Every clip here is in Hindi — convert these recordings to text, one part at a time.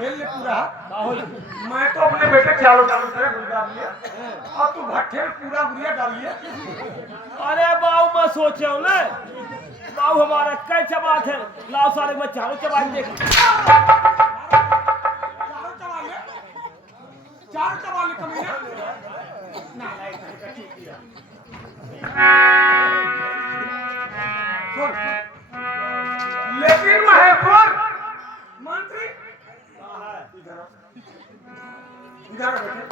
ले पूरा बाहुल मैं तो अपने बेटे चारों चारों तरह गुजरा लिया और तू भट्ठे में पूरा गुड़िया डाल लिया। अरे बाबू मैं सोचे हूँ ना बाबू हमारा कैसा बात है लाओ सारे मैं चारों चबा देख चारों चबा ले कमीना ना सुन लेकिन महेश्वर मंत्री इधर बैठे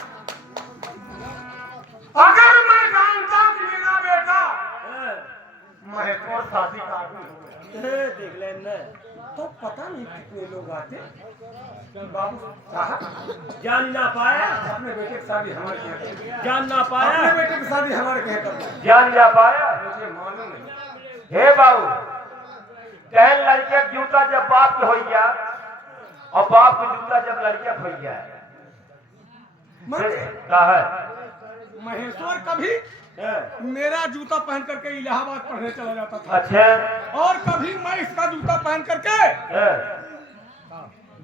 अगर मैं जानता कि मेरा बेटा महेश्वर शादी का आदमी हो गया देख ले न तो पता नहीं कितने लोग आते बाबू साहब जान ना पाया अपने बेटे की शादी हमारे यहाँ कर जान ना पाया अपने बेटे की शादी हमारे यहाँ कर जान जा पाया मुझे मालूम नहीं हे बाबू कह लड़के के जूता जब बाप के हो गया और बाप के जूता जब लड़के के हो गया का है महेश्वर कभी मेरा जूता पहन करके इलाहाबाद पढ़ने चला जाता था अच्छा और कभी मैं इसका जूता पहन करके है,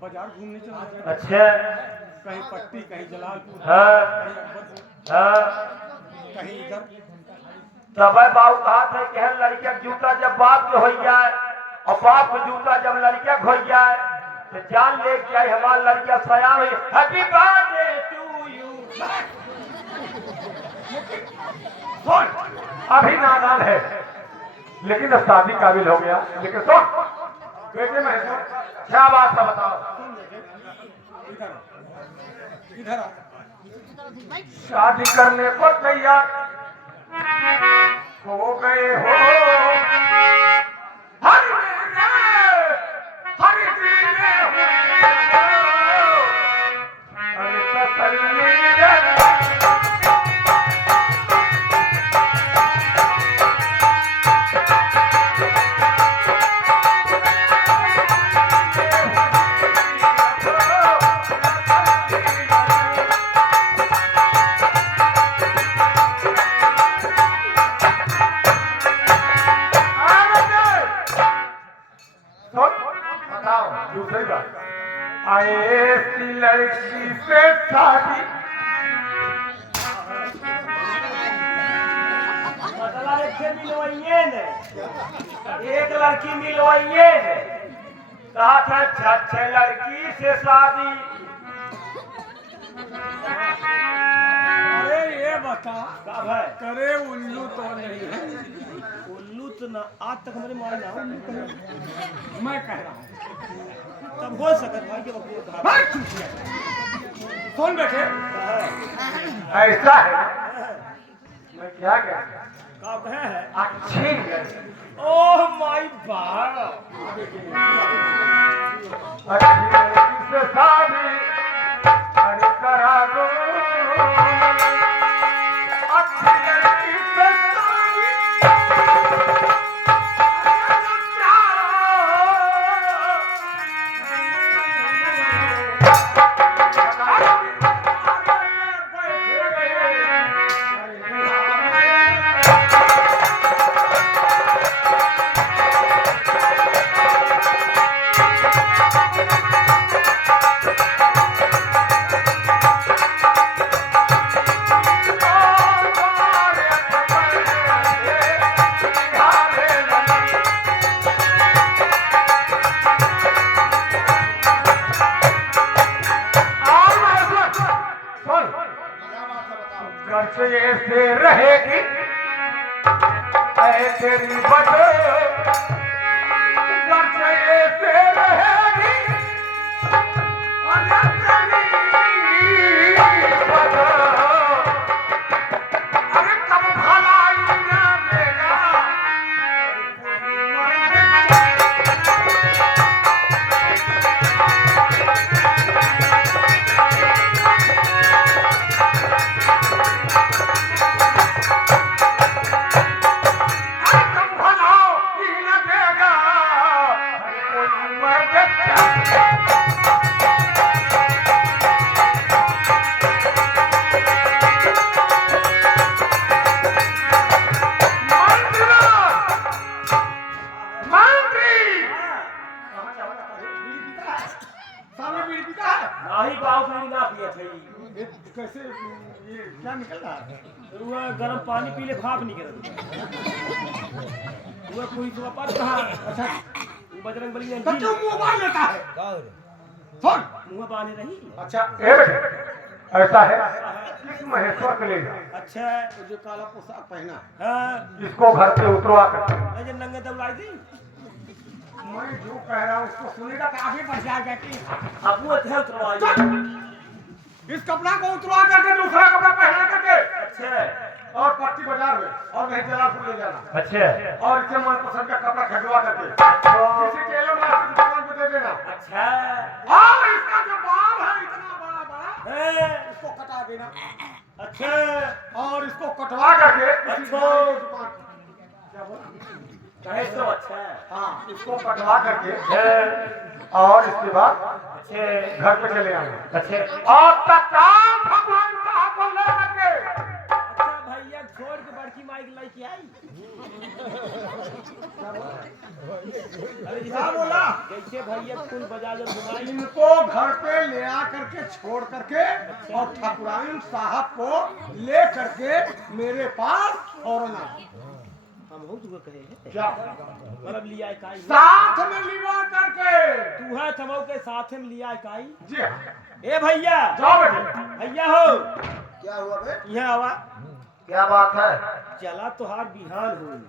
बाजार घूमने चला जाता अच्छा कहीं पट्टी कहीं जलालपुर हाँ कहीं अकबरपुर हाँ कहीं इधर तब बाबू कहा था कि लड़के के जूता जब बाप के हो जाए और बाप के जूता जब लड़के के हो जाए तो जान ले के आई हमारा लड़का सयान हुई हैप्पी बर्थडे टू यू सुन अभी नादान है लेकिन अब शादी काबिल हो गया लेकिन सुन बेटे महेश्वर क्या बात है बताओ इधर इधर आ शादी करने को तैयार हो गए हो हर दीने हुए हर तसल्ली दूसरी बात ऐसी लड़की से शादी बदला मिलवाइए ने एक लड़की मिलवाइए ने कहा था छह लड़की से शादी अरे ये बता कब है करे उल्लू तो नहीं है उल्लू तो ना आज तक हमारे मारे ना उल्लू कहीं मैं कह रहा हूँ तब हो सकत भाई जब अपने कहा कौन बैठे है ऐसा है मैं क्या कह कब है अच्छी ओह माय गॉड अच्छी लड़की से शादी अरे करा दो अच्छी लड़की से से रहेगी ऐ तेरी बदो से रहेगी अरे तेरी बदो अरे कब भलाई ना देगा क्या निकल रहा है? वह गर्म पानी पी ले भाप निकल वह कोई तो पर कहा अच्छा बजरंग बली तो क्यों मुंह बांध लेता है? सुन मुंह बांधे रही अच्छा ए बेटे ऐसा है इस महेश्वर को ले जा। अच्छा जो काला पोशाक पहना हाँ इसको घर पे उतरवा कर अरे नंगे दौड़ाई दी मैं जो कह रहा हूँ उसको सुनेगा तो आगे बढ़ जाएगा कि अब वो थे उतरवाई इस कपड़ा को उतरवा करके दूसरा कपड़ा पहना करके अच्छा और पट्टी बाजार में और नहीं जलालपुर ले जाना अच्छा और इसे मनपसंद का कपड़ा खरीदवा करके किसी टेलर मास्टर की दुकान पे दे देना। अच्छा और इसका जो बाल है इतना बड़ा बड़ा है इसको कटा देना अच्छा और इसको कटवा करके किसी अच्छा। बड़े दुकान क्या बोला? कहे तो अच्छा हाँ इसको कटवा करके और इसके बाद अच्छे घर पे चले आए अच्छे और तत्काल भगवान साहब को ले करके अच्छा भैया छोड़ के बड़की माइक लेके आई अरे क्या बोला? कैसे भैया फूल बजा जब घुमाई इनको घर पे ले आ करके छोड़ करके और ठाकुराइन साहब को ले करके मेरे पास और ना हम हो तुझे कहे हैं क्या मतलब लिया इकाई साथ में लिवा करके तू है तमो के साथ में लिया इकाई जी हाँ। ए भैया जाओ बेटे भैया हो क्या हुआ बे? यहाँ आवा क्या बात है चला तुहार बिहान हो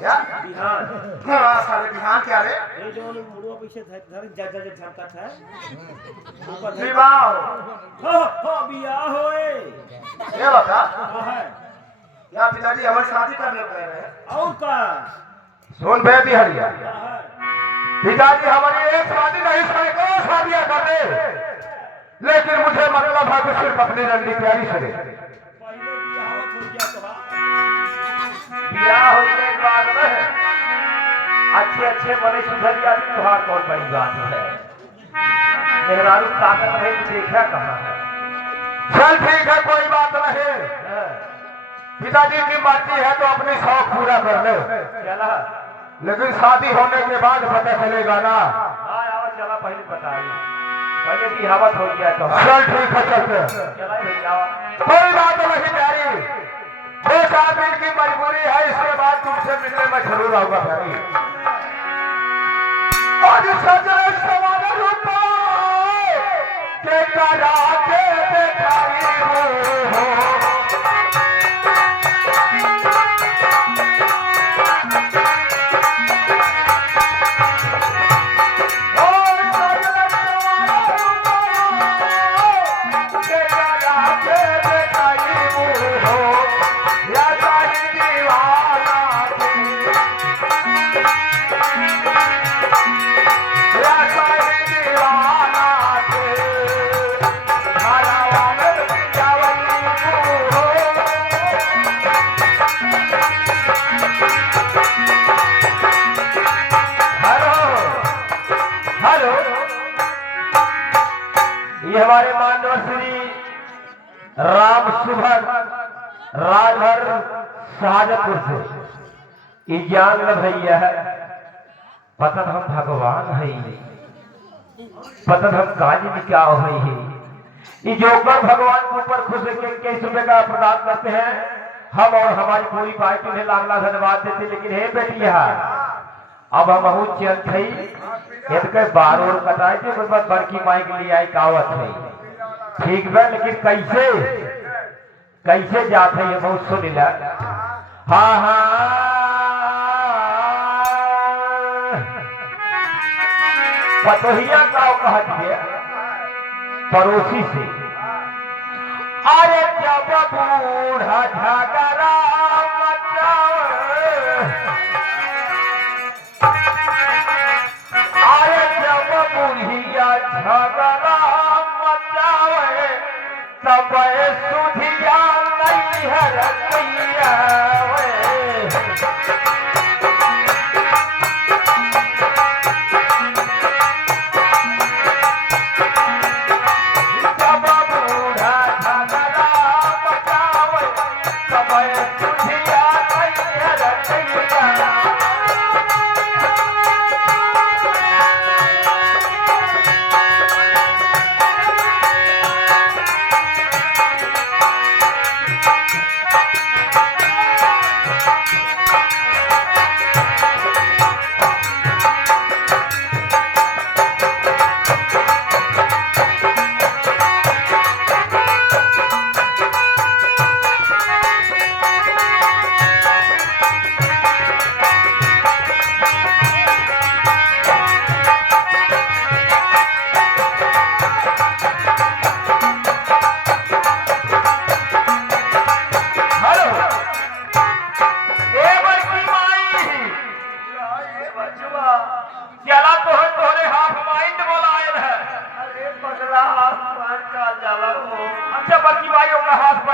क्या बिहान हाँ, सारे बिहान क्या रे ये जो मुड़वा पीछे धर जग जग झमका था ऊपर धर- विवाह हो बियाह होए ये बता हाँ है क्या पिताजी हमारी शादी करने कह रहे हैं और का सुन बे बिहारिया हाँ है पिताजी हमारी एक शादी नहीं सैकड़ों शादियां कर दे लेकिन मुझे मतलब है कि सिर्फ अपनी रंडी प्यारी से दे। पहले बियाहवत हो गया तुहार बियाह होने के बाद में अच्छे अच्छे बड़े सुधर जाती तुहार कौन बड़ी बात है मेहरारू ताकत नहीं तो देखा कहाँ है चल ठीक है कोई बात नहीं पिताजी की मर्जी है तो अपनी शौक पूरा कर ले चला लेकिन शादी होने के बाद पता चलेगा ना। हाँ आओ चला पहले बताइए पहले बिहावत हो गया तो चल ठीक है चलते चला भैया कोई बात नहीं प्यारी दो चार दिन की मजबूरी है इसके बाद तुमसे मिलने में जरूर आऊंगा प्यारी और सजने सवाल रूपा के करा के देखाई हो ये हमारे मानव श्री राम सुभग राजभर शाहजपुर से ये ज्ञान न भैया है पतन हम भगवान है पतन हम काज में क्या है ये जोकर भगवान के ऊपर खुश के 21 रुपए का प्रदान करते हैं हम और हमारी पूरी पार्टी उन्हें लाख लाख धन्यवाद देते लेकिन हे बेटिया अब हम बहुत चल थी इनके बार और कटाई थे बस बड़की माई के लिए आई कावत है ठीक बा लेकिन कैसे कैसे जाते ये बहुत सुन ला हाँ हाँ पतोहिया का कहा दिए पड़ोसी से अरे जब बूढ़ा झगड़ा अरे जब बुढ़िया झगड़ा मचावे तब सुधिया नहीं है रतिया जब बूढ़ा झगड़ा मचावे तब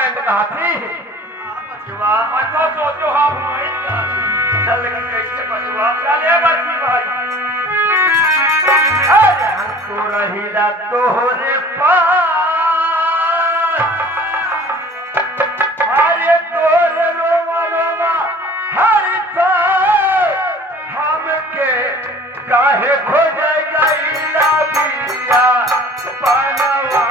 बैंड कहा थी बचवा अच्छा सोचो हाँ भाई चल लेकिन कैसे बचवा चले बच्ची भाई तो रहीला तोहरे पास अरे तोरे रोवा रोवा हर पार हमके काहे खो जाएगा इला बिया पानवा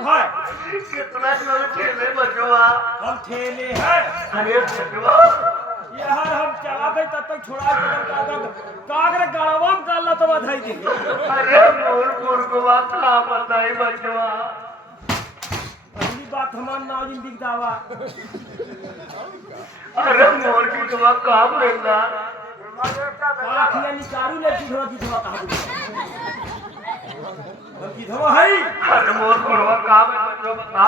कितना जोर खेले बचवा हम ठेले हैं अरे बचवा यार हम चला गए तब तक छोड़ा कागरे गड़वा में डालना तो बधाई दे अरे मोर मुर्गवा का बताई बचवा पहली बात हमार नाजिम दिखदावा अरे मोर की दवा काम लेना आखियां निकारू ले किधवा किधवा कहा हम किधवा है अरे मोर मुर्गवा काम है बचवा बता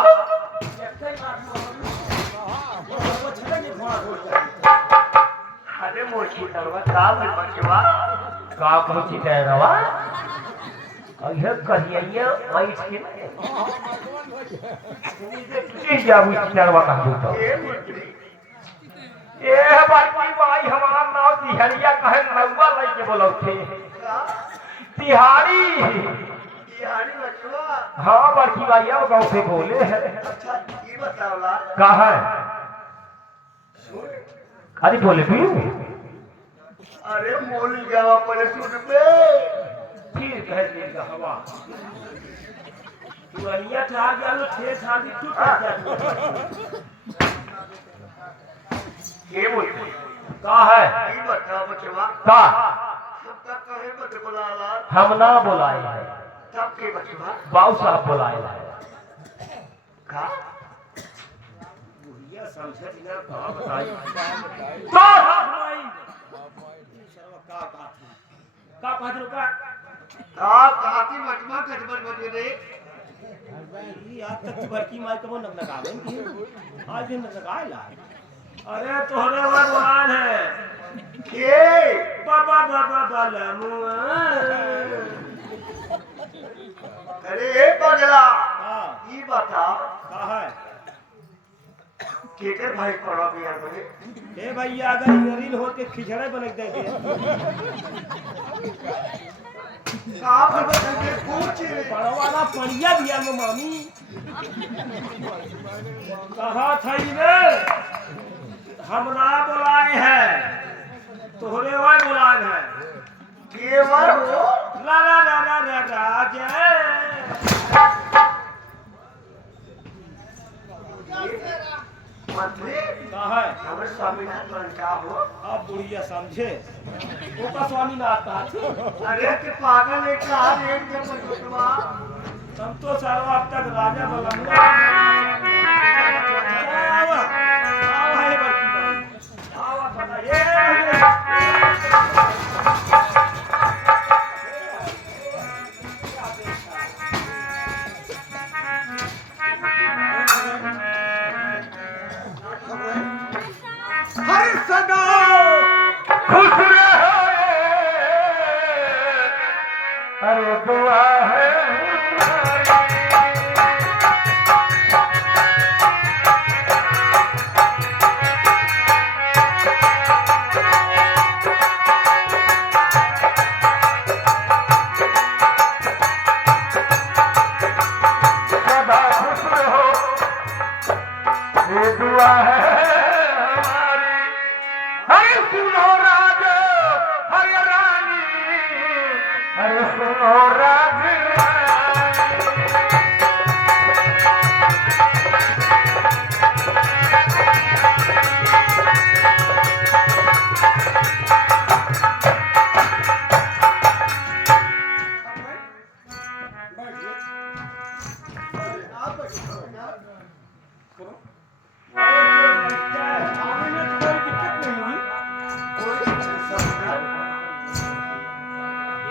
वो छले नहीं थोड़ा अरे मोर की दवा काम है बचवा का पहुंची जाए रवा और यह कहिए वाइट के नहीं जाबू चरवा कह दो तो ए बाकी भाई हमारा नाम तिहरिया कहे नौवा लई के बोलो थे तिहारी यानी बचवा हाँ बाकी भाई अब गांव से बोले हैं अच्छा ये बताओला कहा है अरे बोले भी अरे मोल जावा पड़े सुन पे ठीक है देगा हवा पुरनिया ठार गया लो ठे ठार दी टूट जाती ये बोलते का है ये बताओ बचवा का सबका कहे मत बुलाला हम ना बुलाए हैं सब के बचवा बाबू साहब बुलाए हैं का ये समझे ना का बताई तो का कहत का का काती मटमा कटबर बजे रे आज तक बड़की माई कबो नक लगावे आज दिन नक लगाएला अरे तोहरे भगवान है के बाबा बाबा बालमुआ अरे ए पगला हां ये बता का है केकर भाई पड़ा भी यार मुझे ए भैया अगर इंगरिल हो के खिचड़े बनक दे दे आप बताइए पूछ पड़वाना पड़िया भी आनो मामी कहा था ने हमरा बुलाए हैं तोहरे वह बुलाए हैं केवल हो ला ला ला ला ला राजे मंत्री कहा है हमें स्वामीनाथ बन क्या हो आप बुढ़िया समझे वो का स्वामी नाता अरे के पागल है कहा एक जब बटवा हम तो सारा अब तक राजा बलंगा आवा है बच्ची आवा पता ये हर सदा खुश रहो अरे दुआ है सदा खुश रहो ये दुआ है हरे सुनो राज हरे रानी हरे सुनो राज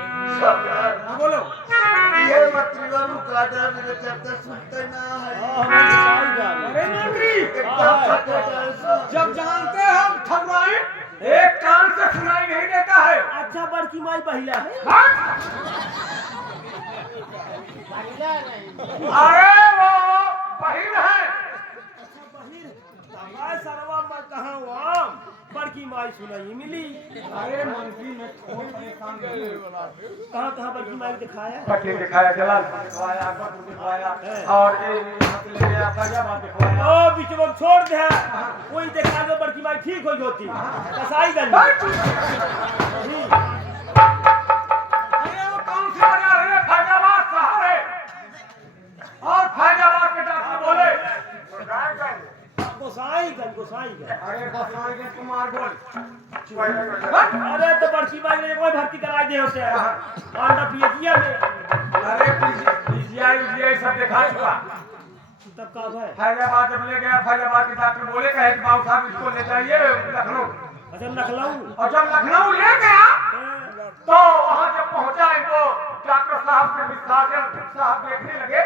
बोलो ये मत्रीवा मुकादा मेरे चर्चा सुनते ना है अरे मंत्री एकदम सत्य जब जानते हैं हम ठगवाए एक कान से सुनाई नहीं देता है अच्छा बड़की माई पहिला है अरे वो बहिन है सरवा मैं कहा वहाँ बड़की माई सुनाई मिली अरे मंत्री में थोड़ा परेशान कहाँ कहाँ बड़की माई दिखाया पट्टी दिखाया जलाल दिखवाया अकबर दिखवाया और ये ले गया फैजाबाद दिखवाया ओ बीच में छोड़ दे कोई देखा दो बड़की माई ठीक हो होती कसाई गंज अरे वो कौन सी वजह है फैजाबाद शहर है और फैजाबाद के डॉक्टर बोले गोसाईगंज अरे गोसाई के कुमार बोल अरे तो बड़की माई ने कोई भर्ती कराई दे होते हैं और पीएचईया में अरे पीजीआई सब दिखा चुका तब कब है फैजाबाद जब ले गया फैजाबाद के डॉक्टर बोले कहे कि बाबू साहब इसको ले जाइए लखनऊ अच्छा लखनऊ और जब लखनऊ ले गया तो वहां जब पहुंचा इनको डॉक्टर साहब से विस्तार साहब देखने लगे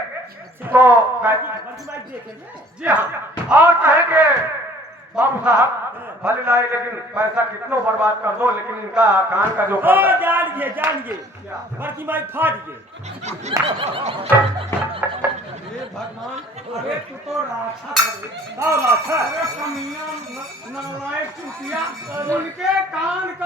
तो बड़की माई देखे जी हाँ और कहे कि बाबू साहब भले लाए लेकिन पैसा कितना बर्बाद कर दो लेकिन इनका कान का जो ओ जान गए बड़की माई फाट गए भगवान अरे तू तो राछा और अच्छा अरे कमियां नालायक चुतिया उनके कान का